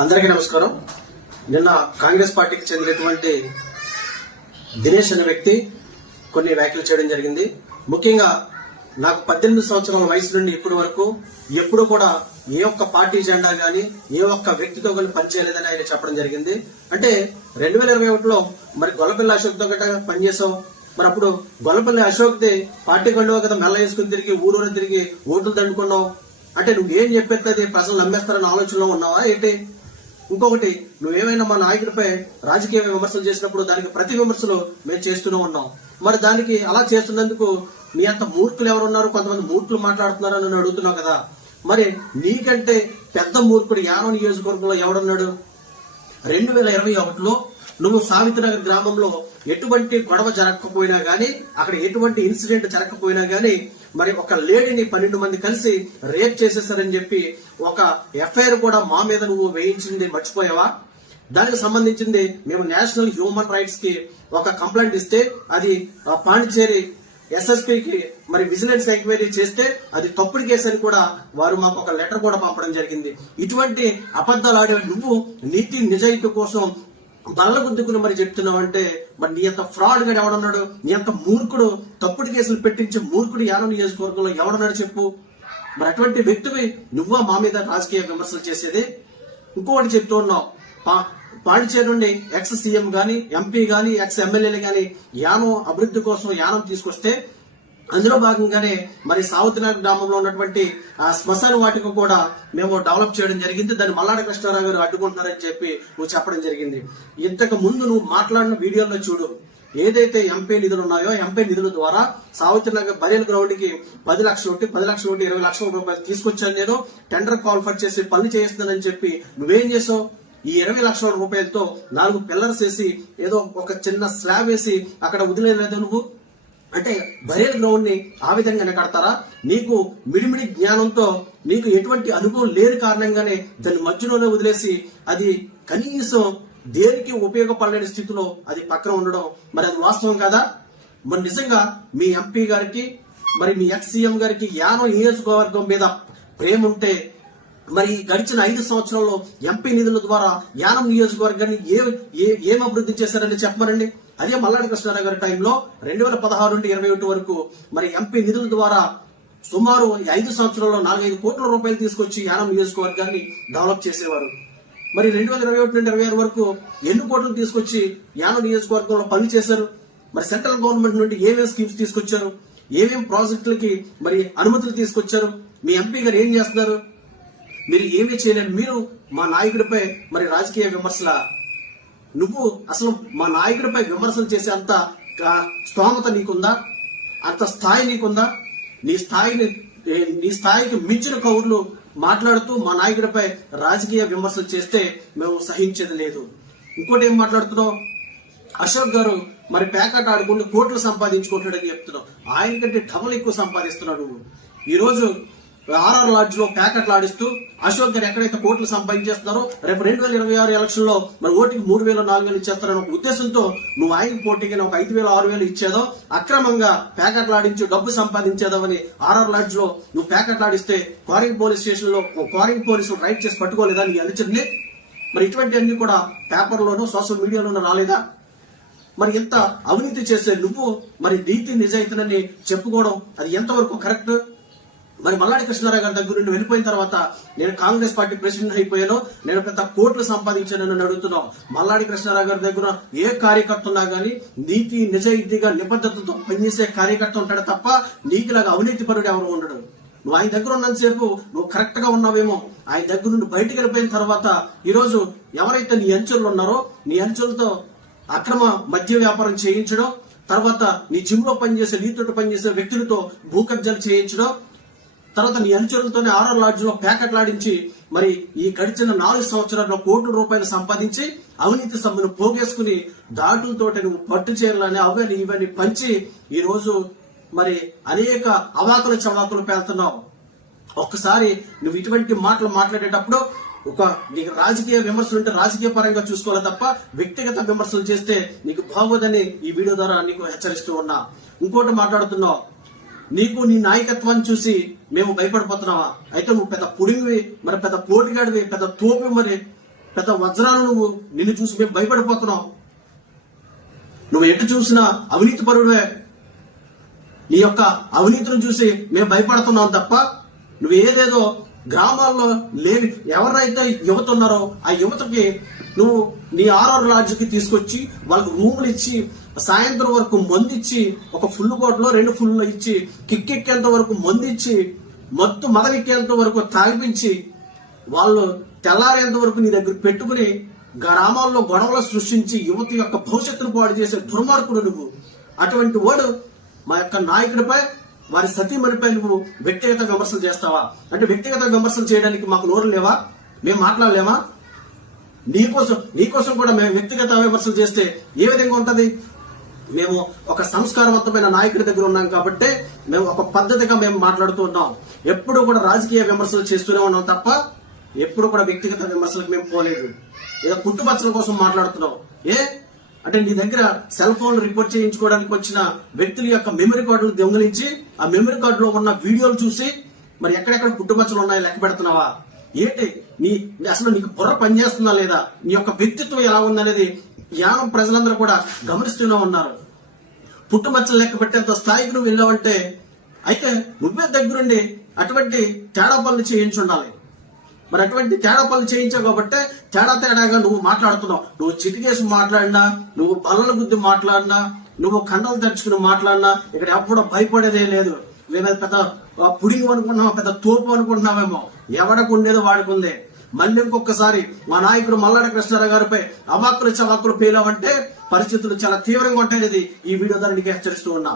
అందరికీ నమస్కారం. నిన్న కాంగ్రెస్ పార్టీకి చెందినటువంటి దినేష్ అనే వ్యక్తి కొన్ని వ్యాఖ్యలు చేయడం జరిగింది. ముఖ్యంగా నాకు 18 సంవత్సరాల వయసు నుండి ఇప్పటి వరకు ఎప్పుడు కూడా ఏ ఒక్క పార్టీ జెండా గాని ఏ ఒక్క వ్యక్తితో కానీ పనిచేయలేదని ఆయన చెప్పడం జరిగింది. అంటే 2021లో మరి గొల్లపల్లి అశోక్ తో గట్రా పనిచేసాం. మరి అప్పుడు గొల్లపల్లి అశోక్ ది పార్టీ కండువా కదా మెల్ల వేసుకుని తిరిగి ఊరూరు తిరిగి ఓట్లు దండుకున్నావు. అంటే నువ్వేం చెప్పేది ప్రజలు నమ్మేస్తారని ఆలోచనలో ఉన్నావా ఏంటి? ఇంకొకటి, నువ్వేమైనా మా నాయకుడిపై రాజకీయ విమర్శలు చేసినప్పుడు దానికి ప్రతి విమర్శలు మేము చేస్తూనే ఉన్నాం. మరి దానికి అలా చేస్తున్నందుకు మీ అంత మూర్ఖులు ఎవరున్నారు? కొంతమంది మూర్ఖులు మాట్లాడుతున్నారు అని అడుగుతున్నావు కదా. మరి నీకంటే పెద్ద మూర్ఖుడు యానం నియోజకవర్గంలో ఎవడున్నాడు? 2021లో నువ్వు సావిత్రినగర్ గ్రామంలో ఎటువంటి గొడవ జరగకపోయినా గానీ, అక్కడ ఎటువంటి ఇన్సిడెంట్ జరగకపోయినా గానీ, మరి ఒక లేడీని 12 మంది కలిసి రేప్ చేసేసారని చెప్పి ఒక ఎఫ్ఐఆర్ కూడా మా మీద నువ్వు వేయించింది మర్చిపోయావా? దానికి సంబంధించింది మేము నేషనల్ హ్యూమన్ రైట్స్ కి ఒక కంప్లైంట్ ఇస్తే అది పాండిచేరి ఎస్ఎస్పీకి మరి విజిలెన్స్ ఎంక్వైరీ చేస్తే అది తప్పుడు కేసు అని కూడా వారు మాకు ఒక లెటర్ కూడా పంపడం జరిగింది. ఇటువంటి అబద్ధాలు ఆడే నువ్వు నీతి నిజాయితీ కోసం బల్ల గుద్దుకుని మరి చెప్తున్నావు అంటే మరి నీ అంత ఫ్రాడ్ గా ఎవడన్నాడు? నీ అంత మూర్ఖుడు, తప్పుడు కేసులు పెట్టించే మూర్ఖుడు యానం నియోజకవర్గంలో ఎవడన్నాడు చెప్పు? మరి అటువంటి వ్యక్తివి నువ్వా మా మీద రాజకీయ విమర్శలు చేసేది? ఇంకొకటి చెప్తూ ఉన్నావు, పాండిచేరి నుండి ఎక్స్ సీఎం గాని, ఎంపీ గాని, ఎక్స్ ఎమ్మెల్యేలు గాని యానం అభివృద్ధి కోసం యానం తీసుకొస్తే అందులో భాగంగానే మరి సావిత్రినగర్ గ్రామంలో ఉన్నటువంటి శ్మశాన వాటిక కూడా మేము డెవలప్ చేయడం జరిగింది. దాన్ని మల్లాడి కృష్ణారావు గారు అడ్డుకుంటున్నారని చెప్పి నువ్వు చెప్పడం జరిగింది. ఇంతకు ముందు నువ్వు మాట్లాడిన వీడియోలో చూడు, ఏదైతే ఎంపీ నిధులు ఉన్నాయో ఎంపీ నిధుల ద్వారా సావిత్రినగర్ బరియల్ గ్రౌండ్ కి 10 లక్షల ఒకటి 20 లక్షల రూపాయలు తీసుకొచ్చాను, నేను టెండర్ కాల్ఫర్ చేసి పనులు చేస్తున్నానని చెప్పి నువ్వేం చేసావు? ఈ 20 లక్షల రూపాయలతో 4 పిల్లర్స్ వేసి ఏదో ఒక చిన్న స్లాబ్ వేసి అక్కడ వదిలేదు నువ్వు. అంటే బరియల్ గ్రౌండ్ ని ఆ విధంగానే కడతారా? నీకు మిడిమిడి జ్ఞానంతో నీకు ఎటువంటి అనుభవం లేని కారణంగానే దాని మధ్యలోనే వదిలేసి అది కనీసం దేనికి ఉపయోగపడలేని స్థితిలో అది పక్కన ఉండడం మరి అది వాస్తవం కదా? మరి నిజంగా మీ ఎంపీ గారికి మరి మీ ఎక్స్ సీఎం గారికి యానం నియోజకవర్గం మీద ప్రేమ ఉంటే మరి గడిచిన 5 సంవత్సరాల్లో ఎంపీ నిధుల ద్వారా యానం నియోజకవర్గాన్ని ఏం అభివృద్ధి చేశారని చెప్పమనండి. అదే మల్లాడి కృష్ణారావు గారి టైంలో 2016 నుండి 2021 వరకు మరి ఎంపీ నిధుల ద్వారా సుమారు 5 సంవత్సరాల్లో 4-5 కోట్ల రూపాయలు తీసుకొచ్చి యానం నియోజకవర్గాన్ని డెవలప్ చేసేవారు. మరి 2021 నుండి 2026 వరకు ఎన్ని కోట్లు తీసుకొచ్చి యానం నియోజకవర్గంలో పని చేశారు? మరి సెంట్రల్ గవర్నమెంట్ నుండి ఏమేమి స్కీమ్స్ తీసుకొచ్చారు? ఏమేం ప్రాజెక్టులకి మరి అనుమతులు తీసుకొచ్చారు? మీ ఎంపీ గారు ఏం చేస్తున్నారు? మీరు ఏమీ చేయలేరు. మీరు మా నాయకుడిపై మరి రాజకీయ విమర్శల, నువ్వు అసలు మా నాయకుడిపై విమర్శలు చేసే అంత స్తోమత నీకుందా? అంత స్థాయి నీకుందా? నీ స్థాయికి మించిన కౌర్లు మాట్లాడుతూ మా నాయకుడిపై రాజకీయ విమర్శలు చేస్తే మేము సహించేది లేదు. ఇంకోటి ఏం మాట్లాడుతున్నావు? అశోక్ గారు మరి ప్యాకెట్ ఆడుకుని కోట్లు సంపాదించుకుంటాడని చెప్తున్నావు. ఆయన కంటే డబుల్ ఎక్కువ సంపాదిస్తున్నాడు. ఈ రోజు ఆర్ఆర్ లాడ్జ్ లో ప్యాకెట్లు ఆడిస్తూ అశోక్ గారు ఎక్కడైతే కోట్లు సంపాదించేస్తున్నారో రేపు 2026 ఎలక్షన్ లో మరి ఓటికి 3,000 4,000 ఇచ్చేస్తారని ఒక ఉద్దేశంతో నువ్వు ఆయనకు పోటీకి ఒక 5,000 6,000 ఇచ్చేదో, అక్రమంగా ప్యాకెట్లు ఆడించి డబ్బు సంపాదించేదామని ఆర్ఆర్ లాడ్జ్ లో నువ్వు ప్యాకెట్లు ఆడిస్తే క్వారింగ్ పోలీస్ స్టేషన్ లో క్వారింగ్ పోలీసులు రైడ్ చేసి పట్టుకోలేదా నీ అనుచరుని? మరి ఇటువంటివన్నీ కూడా పేపర్లోనూ సోషల్ మీడియాలోనూ రాలేదా? మరి ఇంత అవినీతి చేసే నువ్వు మరి నీతి నిజాయితీనని చెప్పుకోవడం అది ఎంతవరకు కరెక్ట్? మరి మల్లాడి కృష్ణారావు గారి దగ్గర నుండి వెళ్ళిపోయిన తర్వాత నేను కాంగ్రెస్ పార్టీ ప్రెసిడెంట్ అయిపోయాను, నేను పెద్ద కోట్లు సంపాదించానని అడుగుతున్నావు. మల్లాడి కృష్ణారావు గారి దగ్గర ఏ కార్యకర్త ఉన్నా గానీ నీతి నిజాయితీగా నిబద్ధతతో పనిచేసే కార్యకర్త ఉంటాడు తప్ప నీకులాగా అవినీతి పరుడు ఎవరు ఉండడు. నువ్వు ఆయన దగ్గర ఉన్నంతసేపు నువ్వు కరెక్ట్ గా ఉన్నావేమో, ఆయన దగ్గర నుండి బయటకు వెళ్ళిపోయిన తర్వాత ఈ రోజు ఎవరైతే నీ అంచులు ఉన్నారో నీ అంచులతో అక్రమ మద్య వ్యాపారం చేయించడం, తర్వాత నీ జిమ్ లో పనిచేసే నీతో పనిచేసే వ్యక్తులతో భూ కబ్జాలు చేయించడం, తర్వాత నీ అనుచరులతోనే ఆర్ఆర్ లాడ్జ్ లో ప్యాకెట్లు ఆడించి మరి ఈ గడిచిన 4 సంవత్సరాల్లో కోట్ల రూపాయలు సంపాదించి అవినీతి సొమ్మును పోగేసుకుని దాటులతోటి నువ్వు పట్టు చీరలని అవన్నీ ఇవన్నీ పంచి ఈ రోజు మరి అనేక అవాకులు చవాకులు పేలుతున్నావు. ఒక్కసారి నువ్వు ఇటువంటి మాటలు మాట్లాడేటప్పుడు నీకు రాజకీయ విమర్శలు ఉంటే రాజకీయ పరంగా చూసుకోవాలి తప్ప వ్యక్తిగత విమర్శలు చేస్తే నీకు బాగోదని ఈ వీడియో ద్వారా నీకు హెచ్చరిస్తూ ఉన్నా. ఇంకోటి మాట్లాడుతున్నావు, నీకు నీ నాయకత్వాన్ని చూసి మేము భయపడిపోతున్నావా? అయితే నువ్వు పెద్ద పుడింగివి, మరి పెద్ద పోటీగాడివి, పెద్ద తోపి, మరి పెద్ద వజ్రాలు నువ్వు, నిన్ను చూసి మేము భయపడిపోతున్నాం. నువ్వు ఎటు చూసినా అవినీతి పరుడే. నీ యొక్క అవినీతిని చూసి మేము భయపడుతున్నాం తప్ప నువ్వు ఏదేదో గ్రామాల్లో లేని ఎవరైతే యువత ఉన్నారో ఆ యువతకి నువ్వు నీ ఆర్ఆర్ లాడ్జ్కి తీసుకొచ్చి వాళ్ళకి రూములు ఇచ్చి సాయంత్రం వరకు మందిచ్చి ఒక ఫుల్ బాటిల్లో 2 ఫుల్ ఇచ్చి కిక్కెక్కేంత వరకు మందిచ్చి మత్తు మదనెక్కేంత వరకు తాగిపించి వాళ్ళు తెల్లారేంత వరకు నీ దగ్గర పెట్టుకుని గ్రామాల్లో గొడవలు సృష్టించి యువత యొక్క భవిష్యత్తును పాడు చేసే దుర్మార్గుడు నువ్వు. అటువంటి వాడు మా యొక్క నాయకుడిపై, వారి సతీమణిపై నువ్వు వ్యక్తిగత విమర్శలు చేస్తావా? అంటే వ్యక్తిగత విమర్శలు చేయడానికి మాకు నోరు లేవా? మేము మాట్లాడలేమా? నీకోసం కూడా మేము వ్యక్తిగత విమర్శలు చేస్తే ఏ విధంగా ఉంటది? మేము ఒక సంస్కారవంతమైన నాయకుడి దగ్గర ఉన్నాం కాబట్టి మేము ఒక పద్ధతిగా మేము మాట్లాడుతూ ఉన్నాం. ఎప్పుడు కూడా రాజకీయ విమర్శలు చేస్తూనే ఉన్నాం తప్ప ఎప్పుడు కూడా వ్యక్తిగత విమర్శలకు మేము పోలేదు. ఏదో పుట్టుపచ్చల కోసం మాట్లాడుతున్నాం. అంటే నీ దగ్గర సెల్ ఫోన్ రిపోర్ట్ చేయించుకోవడానికి వచ్చిన వ్యక్తుల యొక్క మెమరీ కార్డులు దొంగిలించి ఆ మెమరీ కార్డులో ఉన్న వీడియోలు చూసి మరి ఎక్కడెక్కడ పుట్టుపచ్చలు ఉన్నాయో లెక్క పెడుతున్నావా? ఏంటి అసలు నీకు బుర్ర పనిచేస్తుందా లేదా? నీ యొక్క వ్యక్తిత్వం ఎలా ఉందనేది యానం ప్రజలందరూ కూడా గమనిస్తూనే ఉన్నారు. పుట్టుమచ్చలు లెక్క పెట్టేంత స్థాయికి నువ్వు వెళ్ళావంటే అయితే నువ్వే దగ్గరుండి అటువంటి తేడా పనులు చేయించుండాలి. మరి అటువంటి తేడా పనులు చేయించావు కాబట్టి తేడాగా నువ్వు మాట్లాడుతున్నావు. నువ్వు చిటికేసి మాట్లాడినా, నువ్వు బల్లల గుద్ది మాట్లాడినా, నువ్వు కండలు తెరుచుకుని మాట్లాడినా ఇక్కడ ఎప్పుడో భయపడేదే లేదు. మేమేదో పెద్ద పుడింగ్ అనుకుంటున్నావా, పెద్ద తోపు అనుకుంటున్నావేమో. ఎవడకు ఉండేదో వాడుకుందే. మళ్ళీ ఇంకొకసారి మా నాయకుడు మల్లాడి కృష్ణారావు గారిపై అవాక్కులు చవాక్కులు పేలావంటే పరిస్థితులు చాలా తీవ్రంగా ఉంటాయనేది ఈ వీడియో ద్వారా నీకు హెచ్చరిస్తూ ఉన్నా.